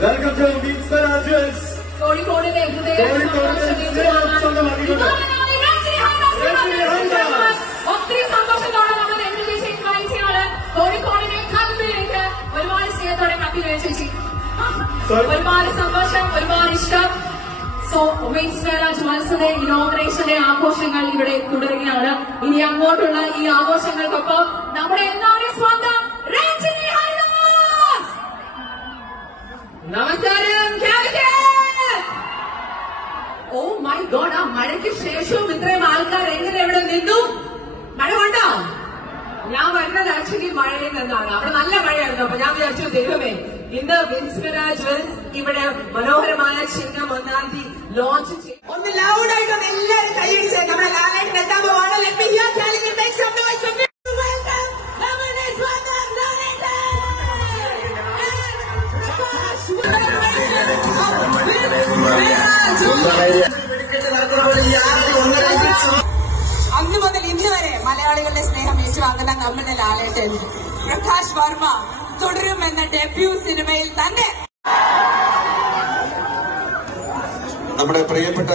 Welcome to Vinsmera Jewels. കോഴിക്കോടിന്റെ ഒത്തിരി സന്തോഷത്തോടെ നമ്മൾ എന്റെ ചേച്ചി വായിച്ചയാണ് കോഴിക്കോടിനെ കൽവിലേക്ക് ഒരുപാട് സ്നേഹത്തോടെ കപ്പിലെ ചേച്ചി ഒരുപാട് സന്തോഷം ഒരുപാട് ഇഷ്ടം. സോ വിൻസ്മേര ജുവൽസിന്റെ ഇനോഗ്രേഷന്റെ ആഘോഷങ്ങൾ ഇവിടെ തുടരുകയാണ്. ഇനി അങ്ങോട്ടുള്ള ഈ ആഘോഷങ്ങൾക്കൊപ്പം നമ്മുടെ എല്ലാവരും സ്വന്തം രഞ്ജിനി ഹരിദാസ്. നമസ്കാരം. ഓ മൈ ഗോഡ്, ആ മഴയ്ക്ക് ശേഷവും ഇത്രയും ആൾക്കാർ എങ്ങനെ എവിടെ നിന്നു? മഴ കൊണ്ടോ? ഞാൻ വരുന്നത് ആക്ച്വലി മഴയിൽ നിന്നാണ്. അവിടെ നല്ല മഴയായിരുന്നു. അപ്പൊ ഞാൻ വിചാരിച്ചു ദൈവമേ, ഇന്ന് വിൻസ്മേര ജുവൽസ് ഇവിടെ മനോഹരമായ ചിഹ്നം 1-ാം തീയതി ലോഞ്ച് ചെയ്യും. ഒന്ന് ലൗഡായിട്ടൊന്ന് എല്ലാവരും കൈയടിച്ച് നമ്മുടെ ലാലേട്ടൻ എത്താൻ പോവാണ്. അന്ന് മുതൽ ഇന്ന് വരെ മലയാളികളുടെ സ്നേഹം ഏറ്റുവാങ്ങുന്ന നമ്മുടെ ലാലേട്ടൻ പ്രകാശ് വർമ്മ തുടരുമെന്ന ഡെബ്യൂ സിനിമയിൽ തന്നെ നമ്മുടെ പ്രിയപ്പെട്ട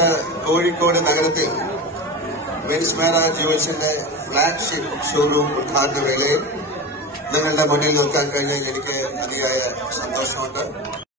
കോഴിക്കോട് നഗരത്തിൽ വിൻസ്മേര ജുവൽസിന്റെ ഫ്ളാഗ്ഷിപ്പ് ഷോറൂം ഉദ്ഘാടന വേളയിൽ നിങ്ങളുടെ മുന്നിൽ നിൽക്കാൻ കഴിഞ്ഞതിൽ എനിക്ക് അതിയായ സന്തോഷമുണ്ട്.